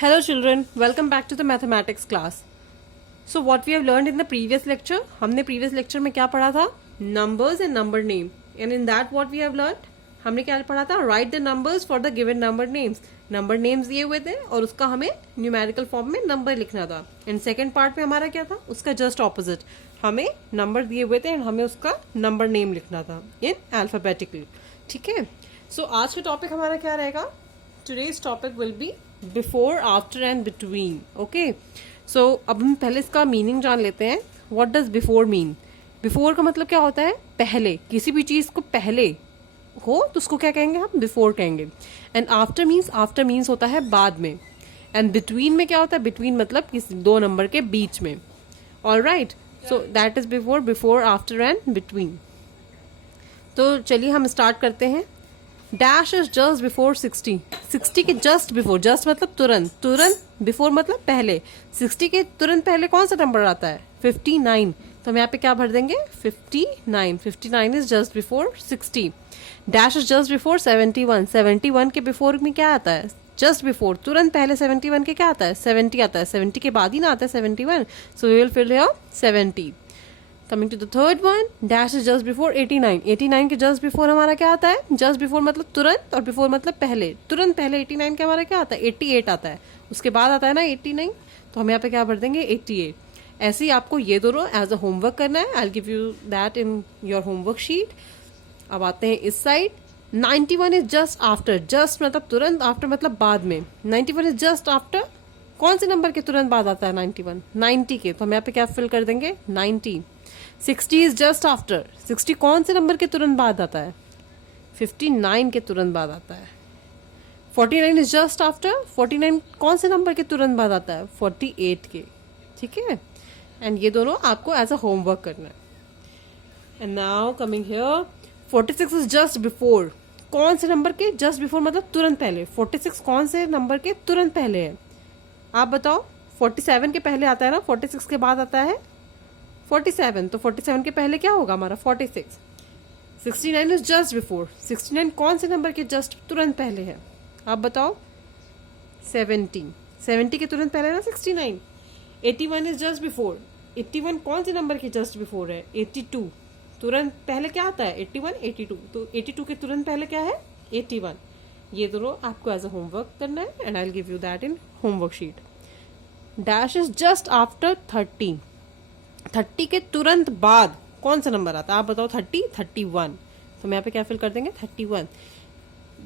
Hello children, welcome back to the mathematics class. So what we have learned in the previous lecture, हमने previous lecture में क्या पढ़ा था? Numbers and number name. And in that what we have learned? हमने क्या पढ़ा था? Write the numbers for the given number names. Number names दिए हुए थे और उसका हमें numerical form में number लिखना था. And second part में हमारा क्या था? उसका just opposite. हमें number दिए हुए थे and हमें उसका number name लिखना था in alphabetical. ठीक है? So आज का topic हमारा क्या रहेगा? Today's topic will be before, after and between. Okay, so अब हम पहले इसका मीनिंग जान लेते हैं. What does before mean? Before का मतलब क्या होता है? पहले. किसी भी चीज को पहले हो तो उसको क्या कहेंगे हम? बिफोर कहेंगे. एंड आफ्टर मीन्स होता है बाद में. एंड बिटवीन में क्या होता है? बिटवीन मतलब किसी दो नंबर के बीच में. All right, so that is before, after and between. तो चलिए हम स्टार्ट करते हैं. Dash is just before 60. 60 के जस्ट बिफोर, जस्ट मतलब तुरंत, तुरंत बिफोर मतलब पहले. 60 के तुरंत पहले कौन सा नंबर आता है? 59. तो हम यहाँ पे क्या भर देंगे? 59. 59 is just before 60. Dash is just before 71. 71 के बिफोर में क्या आता है? जस्ट बिफोर, तुरंत पहले 71 के क्या आता है? 70 आता है. 70 के बाद ही ना आता है 71. So we will fill here 70. Coming to the third one, dash is just before 89. 89 के जस्ट बिफोर हमारा क्या आता है? जस्ट बिफोर मतलब तुरंत और बिफोर मतलब पहले. तुरंत पहले 89 के हमारा क्या आता है? 88 आता है. उसके बाद आता है ना 89, तो हम यहाँ पे क्या भर देंगे? 88. ऐसे ही आपको ये दोनों एज अ होमवर्क करना है. आई will give you that in your homework sheet. अब आते हैं इस side. 91 is just after. Just मतलब तुरंत, आफ्टर मतलब बाद में. 91 इज जस्ट आफ्टर कौन से नंबर के तुरंत बाद आता है? 91. 90 के, तो हम यहाँ पे क्या फिल कर देंगे? 90. 60 इज जस्ट आफ्टर. 60 कौन से नंबर के तुरंत बाद आता है? 59 के तुरंत बाद आता है. 49 इज जस्ट आफ्टर. 49 कौन से नंबर के तुरंत बाद आता है? 48 के. ठीक है, एंड ये दोनों आपको एज अ होमवर्क करना है. And now coming here, 46 is just before. कौन से नंबर के जस्ट बिफोर मतलब तुरंत पहले? 46 कौन से नंबर के तुरंत पहले है? आप बताओ. 47 के पहले आता है ना, 46 के बाद आता है 47. तो 47 के पहले क्या होगा हमारा? 46. 69 इज जस्ट बिफोर. 69 कौन से नंबर के जस्ट तुरंत पहले है? आप बताओ. 70. 70 के तुरंत पहले ना 69. 81 इज जस्ट बिफोर. 81 कौन से नंबर के जस्ट बिफोर है? 82. तुरंत पहले क्या आता है? 81, 82. तो 82 के तुरंत पहले क्या है? 81. ये दोनों आपको एज अ होमवर्क करना है and I will give you that in homework sheet. Dash is just after 30. 30 के तुरंत बाद कौन सा नंबर आता है? आप बताओ. 30, 31. तो मैं यहाँ पे क्या फिल कर देंगे? 31.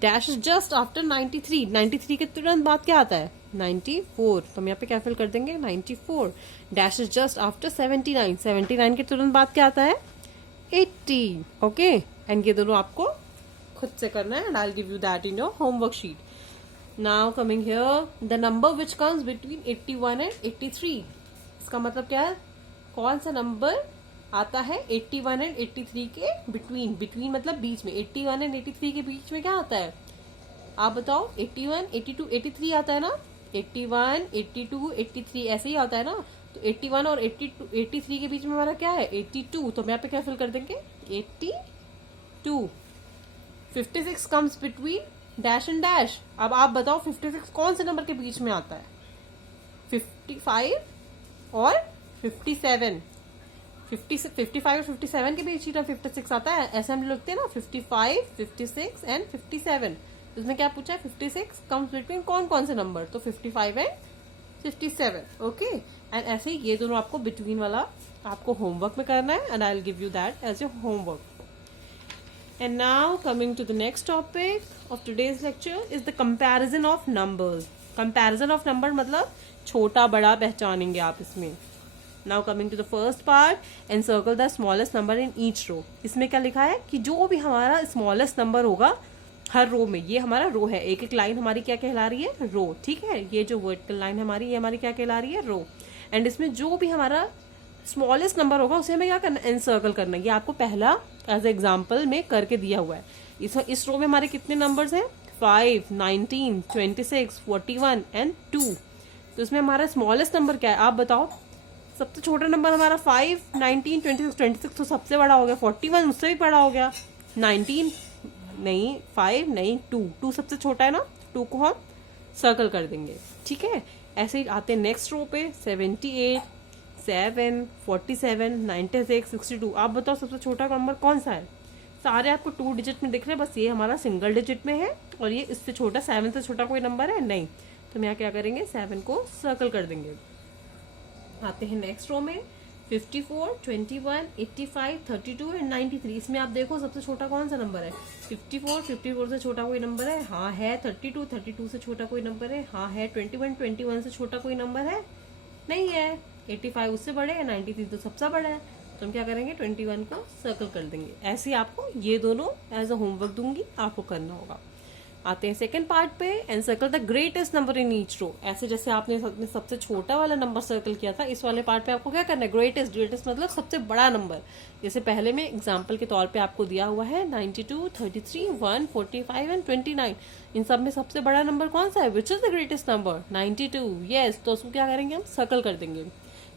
Dash is just after 93. 93 के तुरंत बाद क्या आता है? 94. तो हम यहाँ पे क्या फिल कर देंगे? 94. Dash is just after 79. 79 के तुरंत बाद क्या आता है? 80. ओके, एंड ये दोनों आपको खुद से करना है and I will give you that in your homework sheet. Now coming here, the number which comes between 81 and 83. इसका मतलब क्या है? कौन सा नंबर आता है 81 एंड 83 के बिटवीन? बिटवीन मतलब बीच में. 81 एंड 83 के बीच में क्या आता है? आप बताओ. 81, 82, 83 आता है ना. 81, 82, 83 ऐसे ही आता है ना. तो 81 और 82, 83 के बीच में हमारा क्या है? 82. तो हम यहाँ पे क्या फिल कर देंगे? 82. 56 comes between dash and dash. अब आप बताओ 56 कौन से नंबर के बीच में आता है? 55 और 57. 55 और 57 के बीच ही ना 56 आता है. ऐसे हम लिखते हैं ना 55, 56 एंड 57. इसमें क्या पूछा है? 56 कम्स बिटवीन कौन कौन से नंबर? तो 55 एंड 57. ओके, एंड ऐसे ही ये दोनों आपको बिटवीन वाला आपको होमवर्क में करना है and I will give you that as your homework. And now coming to the next topic of today's lecture is the comparison of numbers. Comparison of number मतलब छोटा बड़ा पहचानेंगे आप इसमें. Now coming to the first part, encircle the smallest number in each row. इसमें क्या लिखा है कि जो भी हमारा smallest number होगा हर रो में, ये हमारा रो है. एक एक लाइन हमारी क्या कहला रही है? रो. ठीक है, ये जो वर्टिकल लाइन हमारी, ये हमारी क्या कहला रही है? रो. एंड इसमें जो भी हमारा स्मॉलेस्ट नंबर होगा उसे हमें क्या करना? एनसर्कल करना. ये आपको पहला एज एग्जाम्पल में करके दिया हुआ है. इस रो में हमारे कितने नंबर्स हैं? 5, 19, 26, 41 एंड 2. तो इसमें हमारा स्मॉलेस्ट नंबर क्या है? आप बताओ. सबसे छोटा नंबर हमारा 5, 19, 26. 26 तो सबसे बड़ा हो गया. 41 उससे भी बड़ा हो गया. 19 नहीं, 5 नहीं, 2 सबसे छोटा है ना. 2 को हम सर्कल कर देंगे, ठीक है। ऐसे ही आते हैं नेक्स्ट रो पे 78, 7, 47, 96, 62। आप बताओ सबसे छोटा नंबर कौन सा है? सारे आपको 2 डिजिट में दिख रहे हैं, बस ये हमारा सिंगल डिजिट में है और ये इससे छोटा 7 से छोटा कोई नंबर है नहीं, तो हम यहाँ क्या करेंगे 7 को सर्कल कर देंगे। आते हैं नेक्स्ट रो में 54, 21, 85, 32 एंड 93। इसमें आप देखो सबसे छोटा कौन सा नंबर है? 54, 54 से छोटा कोई नंबर है? हाँ है। 32, 32 से छोटा कोई नंबर है? हाँ है। 21, 21 से छोटा कोई नंबर है? नहीं है। 85 उससे बड़े है, 93 तो सबसे बड़ा है, तो हम क्या करेंगे 21 को सर्कल कर देंगे। ऐसे ही आपको ये दोनों एज अ होमवर्क दूंगी, आपको करना होगा। आते हैं सेकंड पार्ट पे, and circle the greatest number in each row. ऐसे जैसे आपने सबसे छोटा वाला नंबर सर्कल किया था, इस वाले पार्ट पे आपको क्या करना है? ग्रेटेस्ट, ग्रेटेस्ट मतलब सबसे बड़ा नंबर। जैसे पहले में एग्जांपल के तौर पे आपको दिया हुआ है 92, 33, 1, 45 एंड 29। इन सब में सबसे बड़ा नंबर कौन सा है? Which is the greatest number? 92। Yes, तो उसको क्या करेंगे हम? सर्कल कर देंगे।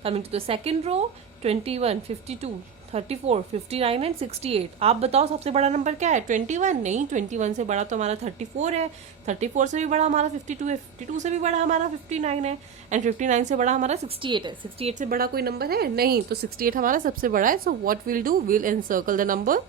Coming to the second row 21, 52, 34, 59 and 68। आप बताओ सबसे बड़ा नंबर क्या है? 21? नहीं, 21 से बड़ा तो हमारा 34 है, 34 से भी बड़ा हमारा 52 है, 52 से भी बड़ा हमारा 59 है, एंड 59 से बड़ा हमारा 68 है। 68 से बड़ा कोई नंबर है? नहीं, तो 68 हमारा सबसे बड़ा है। So what will do? Will encircle the number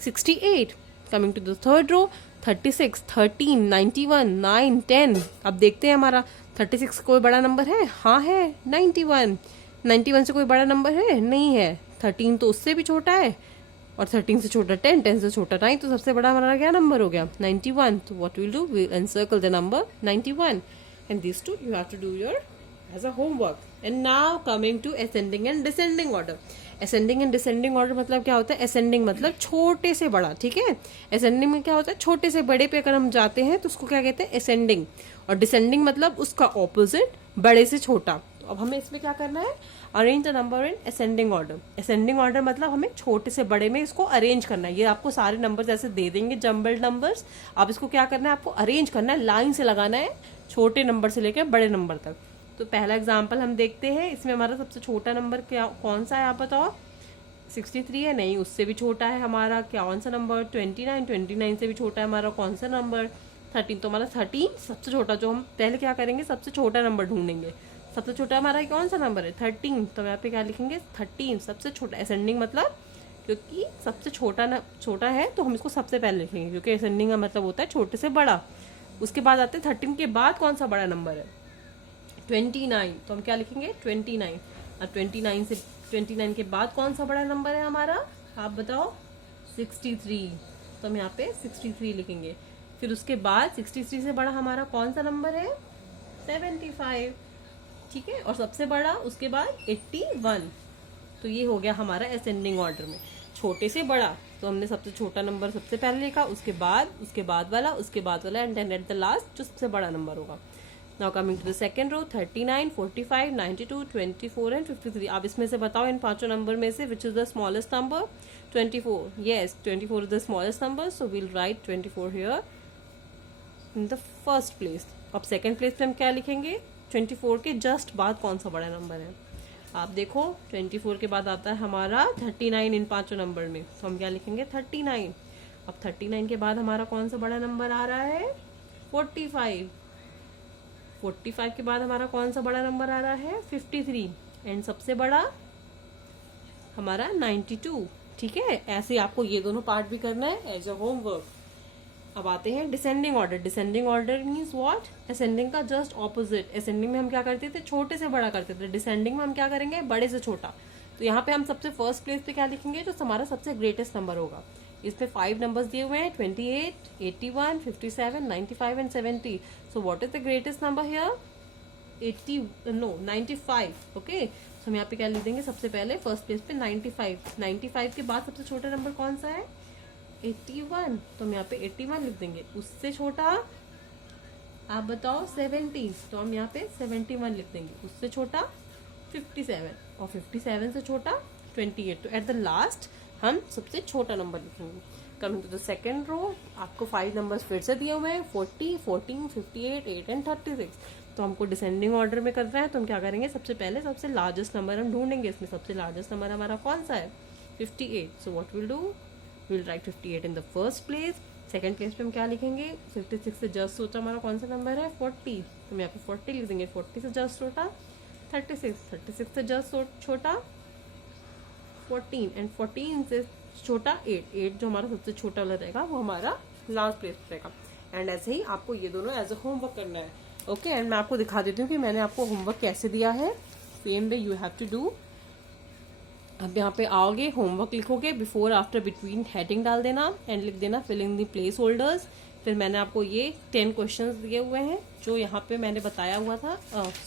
68। Coming to the third row 36, 13, 91, 9, 10। अब देखते हैं हमारा 36 कोई बड़ा नंबर है? हाँ है। 91, 91 से कोई बड़ा नंबर है? नहीं है। 13 तो उससे भी छोटा है, और 13 से छोटा 10, 10 से छोटा 9, तो सबसे बड़ा हमारा क्या नंबर हो गया? 91। तो what will do? Will encircle the number 91, and this to you have to do your as a homework. And now coming to ascending and descending order. Ascending and descending order मतलब क्या होता है? Ascending मतलब छोटे से बड़ा, ठीक है। असेंडिंग में क्या होता है? छोटे से बड़े पे अगर हम जाते हैं तो उसको क्या कहते हैं? असेंडिंग। और डिसेंडिंग मतलब उसका ऑपोजिट, बड़े से छोटा। तो अब हमें इसमें क्या करना है? Arrange the number in ascending order. Ascending order मतलब हमें छोटे से बड़े में इसको अरेंज करना है। ये आपको सारे नंबर ऐसे दे देंगे, जम्बल्ड नंबर्स। आप इसको क्या करना है? आपको अरेंज करना है, लाइन से लगाना है, छोटे नंबर से लेकर बड़े नंबर तक। तो पहला एग्जाम्पल हम देखते हैं। इसमें हमारा सबसे छोटा नंबर क्या कौन सा है? आप बताओ। 63 है? नहीं, उससे भी छोटा है हमारा कौन सा नंबर? 29, 29 से भी छोटा है हमारा कौन सा नंबर? 13। तो हमारा 13 सबसे छोटा, जो हम पहले क्या करेंगे? सबसे छोटा नंबर ढूंढेंगे। सबसे छोटा हमारा कौन सा नंबर है? 13। तो यहाँ पे क्या लिखेंगे? 13 सबसे छोटा। असेंडिंग मतलब क्योंकि सबसे छोटा है तो हम इसको सबसे पहले लिखेंगे, क्योंकि असेंडिंग का मतलब होता है छोटे से बड़ा। उसके बाद आते हैं 13 के बाद कौन सा बड़ा नंबर है? 29। तो हम क्या लिखेंगे? 29। और 29 के बाद कौन सा बड़ा नंबर है हमारा? आप बताओ। 63। तो हम यहाँ पे 63 लिखेंगे। फिर उसके बाद 63 से बड़ा हमारा कौन सा नंबर है? 75, ठीक है। और सबसे बड़ा उसके बाद 81। तो ये हो गया हमारा असेंडिंग ऑर्डर में, छोटे से बड़ा। तो हमने सबसे छोटा नंबर सबसे पहले लिखा, उसके बाद वाला and then at the last जो सबसे बड़ा नंबर होगा। Now coming to the second row 39, 45, 92, 24 and 53। आप इसमें से बताओ इन पांचों नंबर में से which is the smallest number? 24। Yes, 24 is the smallest number, so we'll write 24 here in the first place. अब सेकंड प्लेस पे हम क्या लिखेंगे? 24 के जस्ट बाद कौन सा बड़ा नंबर है? आप देखो 24 के बाद आता है हमारा 39 इन पांचों नंबर में, तो हम क्या लिखेंगे? 39। अब 39 के बाद हमारा कौन सा बड़ा नंबर आ रहा है? 45। 45 के बाद हमारा कौन सा बड़ा नंबर आ रहा है? 53। एंड सबसे बड़ा हमारा 92, ठीक है। ऐसे आपको ये दोनों पार्ट भी करना है एज अ होमवर्क। अब आते हैं descending order. Descending order means what? Ascending का जस्ट ऑपोजिट। असेंडिंग में हम क्या करते थे? छोटे से बड़ा करते थे। डिसेंडिंग में हम क्या करेंगे? बड़े से छोटा। तो यहाँ पे हम सबसे फर्स्ट प्लेस पे क्या लिखेंगे? जो हमारा सबसे ग्रेटेस्ट नंबर होगा। इसमें 5 नंबर्स दिए हुए हैं, 28, 81, 57, 95 and 70। So what is the greatest number here? 95। Okay, तो हम यहाँ पे क्या लिख देंगे? सबसे पहले फर्स्ट प्लेस पे 95। 95 के बाद सबसे छोटा नंबर कौन सा है? 81। तो हम यहाँ पे 81 लिख देंगे। उससे छोटा आप बताओ? 70। तो हम यहाँ पे 71 लिख देंगे। उससे छोटा 57, और 57 से छोटा 28। तो एट द लास्ट हम सबसे छोटा नंबर लिखेंगे। Coming to the second row, आपको 5 नंबर्स फिर से दिए हुए हैं, 40, 14, 58, 8 एंड 36। तो हमको डिसेंडिंग ऑर्डर में करना है, तो हम क्या करेंगे? सबसे पहले सबसे लार्जेस्ट नंबर हम ढूंढेंगे। इसमें सबसे लार्जेस्ट नंबर हमारा कौन सा है? 58। सो what will do? We'll write 58 in the first place. Second place पे हम क्या लिखेंगे, 56 से जस्ट छोटा हमारा कौन सा नंबर है, 40, तो हम यहाँ पे 40 लिख देंगे। 40 से जस्ट छोटा 36, 36 से जस्ट छोटा 14, एंड 14 से छोटा 8, 8 जो हमारा सबसे छोटा वाला रहेगा वो हमारा लास्ट प्लेस पे रहेगा। एंड ऐसे ही आपको ये दोनों एज अ होमवर्क करना है। ओके, एंड मैं आपको दिखा देती हूँ कि मैंने आपको होमवर्क कैसे दिया है। Same way you have to do. अब यहाँ पे आओगे, होमवर्क लिखोगे, बिफोर आफ्टर बिटवीन हेडिंग डाल देना एंड लिख देना fill in the place holders. फिर मैंने आपको ये 10 क्वेश्चंस दिए हुए हैं जो यहाँ पे मैंने बताया हुआ था,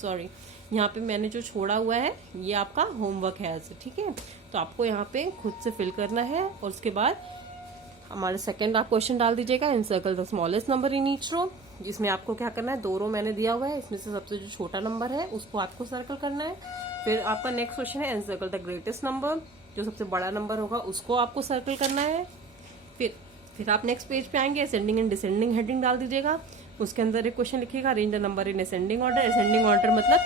सॉरी यहाँ पे मैंने जो छोड़ा हुआ है ये आपका होमवर्क है ऐसे, ठीक है। तो आपको यहाँ पे खुद से फिल करना है और उसके बाद हमारे सेकंड आप क्वेश्चन डाल दीजिएगा, encircle the smallest number in each row. जिसमें आपको क्या करना है, 2 रो मैंने दिया हुआ है, इसमें से सबसे जो छोटा नंबर है उसको आपको सर्कल करना है। फिर आपका नेक्स्ट क्वेश्चन है एनसर्कल द ग्रेटेस्ट नंबर, जो सबसे बड़ा नंबर होगा उसको आपको सर्कल करना है। फिर आप नेक्स्ट पेज पे आएंगे, असेंडिंग एंड डिसेंडिंग हेडिंग डाल दीजिएगा। उसके अंदर एक क्वेश्चन लिखिएगा, arrange the number in ascending order. Ascending order मतलब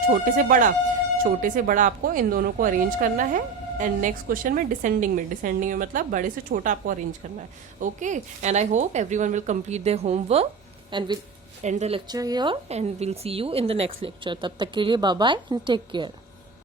छोटे से बड़ा आपको इन दोनों को अरेंज करना है। एंड नेक्स्ट क्वेश्चन में डिसेंडिंग में मतलब बड़े से छोटा आपको अरेंज करना है। Okay, and I hope everyone will complete their homework and will end the lecture here and we'll see you in the next lecture. तब तक के लिए bye bye and take care.